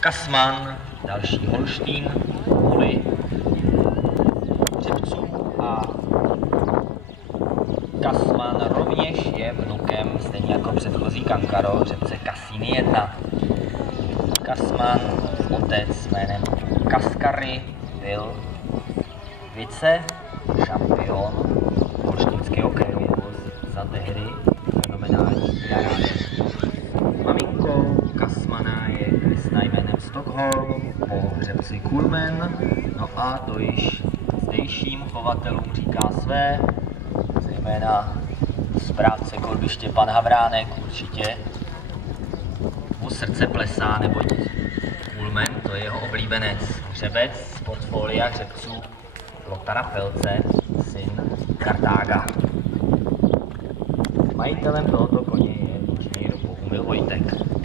Kasman, další Holštín, kvůli hřebců a Kasman rovněž je vnukem, stejně jako předchozí Kankaro, hřebce Cassini 1. Kasman, otec jménem Kaskary, byl vice šampion holštínského keju za tehdy fenomenální jaráře. Maminkou Kasmana je Kristna jménem Stockholm po hřebci Kulmen, no a to již zdejším chovatelům říká své, zejména správce kolbiště pan Havránek určitě mu srdce plesá, neboť Kulmen, to je jeho oblíbenec, hřebec z portfolia hřebců Lothara Pelce, syn Kartága. Majitelem tohoto koně je inženýr Bohumil Vojtek.